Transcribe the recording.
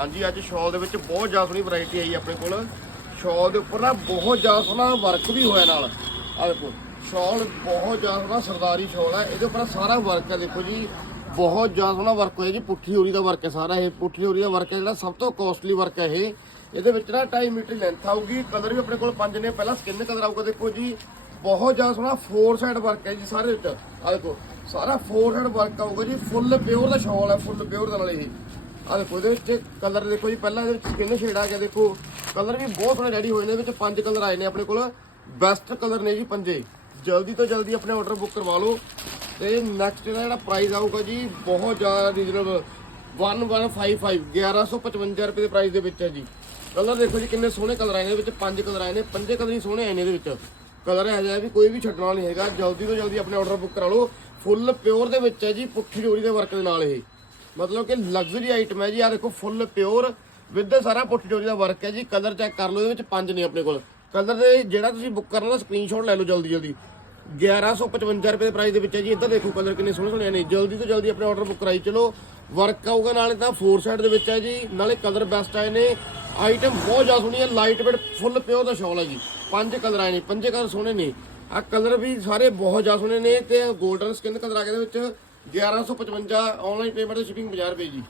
ਹਾਂਜੀ, ਅੱਜ ਸ਼ਾਲ ਦੇ ਵਿੱਚ ਬਹੁਤ ਜ਼ਿਆਦਾ ਸੋਹਣੀ ਵੈਰਾਈਟੀ ਆਈ ਆਪਣੇ ਕੋਲ। ਸ਼ਾਲ ਦੇ ਉੱਪਰ ਨਾ ਬਹੁਤ ਜ਼ਿਆਦਾ ਸੋਹਣਾ ਵਰਕ ਵੀ ਹੋਇਆ ਨਾਲ। ਆ ਦੇਖੋ, ਸ਼ਾਲ ਬਹੁਤ ਜ਼ਿਆਦਾ ਸੋਹਣਾ ਸਰਦਾਰੀ ਸ਼ਾਲ ਹੈ। ਇਹਦੇ ਉੱਪਰ ਸਾਰਾ ਵਰਕ ਹੈ। ਦੇਖੋ ਜੀ, ਬਹੁਤ ਜ਼ਿਆਦਾ ਸੋਹਣਾ ਵਰਕ ਹੋਇਆ ਜੀ। ਪੁੱਠੀ ਹੋਰੀ ਦਾ ਵਰਕ ਹੈ ਸਾਰਾ ਇਹ। ਪੁੱਠੀ ਹੋਰੀ ਦਾ ਵਰਕ ਹੈ ਜਿਹੜਾ ਸਭ ਤੋਂ ਕੋਸਟਲੀ ਵਰਕ ਹੈ ਇਹ। ਇਹਦੇ ਵਿੱਚ ਨਾ 2.5 ਮੀਟਰ ਲੈਂਥ ਆਊਗੀ। ਕਲਰ ਵੀ ਆਪਣੇ ਕੋਲ ਪੰਜ ਨੇ। ਪਹਿਲਾਂ ਸਕਿਨ ਕਲਰ ਆਊਗਾ, ਦੇਖੋ ਜੀ। ਬਹੁਤ ਜ਼ਿਆਦਾ ਸੋਹਣਾ ਫੋਰ ਸਾਈਡ ਵਰਕ ਹੈ ਜੀ ਸਾਰੇ ਵਿੱਚ। ਆ ਦੇਖੋ, ਸਾਰਾ ਫੋਰ ਸਾਈਡ ਵਰਕ ਆਊਗਾ ਜੀ। ਫੁੱਲ ਪਿਓਰ ਦਾ ਸ਼ਾਲ ਹੈ। ਫੁੱਲ ਪਿਓਰ ਦਾ ਨਾਲ ਇਹ। ਆ ਦੇਖੋ, ਇਹਦੇ ਵਿੱਚ ਕਲਰ ਦੇਖੋ ਜੀ, ਪਹਿਲਾਂ ਇਹਦੇ ਵਿੱਚ ਸਕਿਨ ਸ਼ੇਡ ਆ ਗਿਆ, ਦੇਖੋ। ਕਲਰ ਵੀ ਬਹੁਤ ਸੋਹਣੇ ਰੈਡੀ ਹੋਏ ਨੇ, ਇਹਦੇ ਵਿੱਚ ਪੰਜ ਕਲਰ ਆਏ ਨੇ ਆਪਣੇ ਕੋਲ। ਬੈਸਟ ਕਲਰ ਨੇ ਜੀ ਪੰਜੇ। ਜਲਦੀ ਤੋਂ ਜਲਦੀ ਆਪਣੇ ਆਰਡਰ ਬੁੱਕ ਕਰਵਾ ਲਓ। ਤੇ ਨੈਕਸਟ ਇਹਦਾ ਜਿਹੜਾ ਪ੍ਰਾਈਸ ਆਊਗਾ ਜੀ, ਬਹੁਤ ਜ਼ਿਆਦਾ ਰੀਜ਼ਨੇਬਲ 1155 1155 ਰੁਪਏ ਦੇ ਪ੍ਰਾਈਸ ਦੇ ਵਿੱਚ ਹੈ ਜੀ। ਕਲਰ ਦੇਖੋ ਜੀ, ਕਿੰਨੇ ਸੋਹਣੇ ਕਲਰ ਆਏ ਨੇ, ਇਹਦੇ ਵਿੱਚ ਪੰਜ ਕਲਰ ਆਏ ਨੇ, ਪੰਜੇ ਕਲਰ ਹੀ ਸੋਹਣੇ ਆਏ ਨੇ ਇਹਦੇ ਵਿੱਚ। ਕਲਰ ਹੈ ਜਿਹਾ ਵੀ ਕੋਈ ਵੀ ਛੱਡਣਾ ਨਹੀਂ ਹੈਗਾ। ਜਲਦੀ ਤੋਂ ਜਲਦੀ ਆਪਣੇ ਆਰਡਰ ਬੁੱਕ ਕਰਾ ਲਓ। ਫੁੱਲ ਪਿਓਰ ਦੇ ਵਿੱਚ ਹੈ ਜੀ, ਪੁੱਠੀ ਜੋੜੀ ਦੇ ਵਰਕ ਦੇ ਨਾਲ ਇਹ। ਮਤਲਬ ਕਿ ਲਗਜ਼ਰੀ ਆਈਟਮ ਹੈ ਜੀ ਆ ਦੇਖੋ ਫੁੱਲ ਪਿਓਰ ਵਿਦ ਸਾਰਾ ਪੁੱਠ ਜੋੜੀ ਦਾ ਵਰਕ ਹੈ ਜੀ ਕਲਰ ਚੈੱਕ ਕਰ ਲਓ, ਇਹਦੇ ਵਿੱਚ ਪੰਜ ਨੇ ਆਪਣੇ ਕੋਲ। ਕਲਰ ਦੇ ਜਿਹੜਾ ਤੁਸੀਂ ਬੁੱਕ ਕਰਨਾ ਸਕਰੀਨਸ਼ਾਟ ਲੈ ਲਓ ਜਲਦੀ ਜਲਦੀ। 1155 ਰੁਪਏ ਦੇ ਪ੍ਰਾਈਸ ਦੇ ਵਿੱਚ ਹੈ ਜੀ, ਇੱਧਰ ਦੇਖੋ ਕਲਰ ਕਿੰਨੇ ਸੋਹਣੇ ਸੋਹਣੇ ਨੇ। ਜਲਦੀ ਤੋਂ ਜਲਦੀ ਆਪਣੇ ਆਰਡਰ ਬੁੱਕ ਕਰਾਈ ਚਲੋ। ਵਰਕ ਆਊਗਾ ਨਾਲੇ ਤਾਂ ਫੋਰ ਸਾਈਡ ਦੇ ਵਿੱਚ ਹੈ ਜੀ, ਨਾਲੇ ਕਲਰ ਬੈਸਟ ਆਏ ਨੇ। ਆਈਟਮ ਬਹੁਤ ਜ਼ਿਆਦਾ ਸੋਹਣੀ ਹੈ ਲਾਈਟ ਵੇਟ ਫੁੱਲ ਪਿਓਰ ਦਾ ਸ਼ਾਲ ਹੈ ਜੀ। ਪੰਜ ਕਲਰ ਆਏ ਨੇ, ਪੰਜੇ ਕਲਰ ਸੋਹਣੇ ਨੇ। ਆ ਕਲਰ ਵੀ ਸਾਰੇ ਬਹੁਤ ਜ਼ਿਆਦਾ ਸੋਹਣੇ ਨੇ ਤੇ 골ਡਨ ਸਕਿਨ ਕਲਰ ਆ ਗਿਆ ਇਹਦੇ ਵਿੱਚ। 1155 ਆਨਲਾਈਨ ਪੇਮੈਂਟ ਤੇ ਸ਼ਿਪਿੰਗ 50 ਰੁਪਏ ਜੀ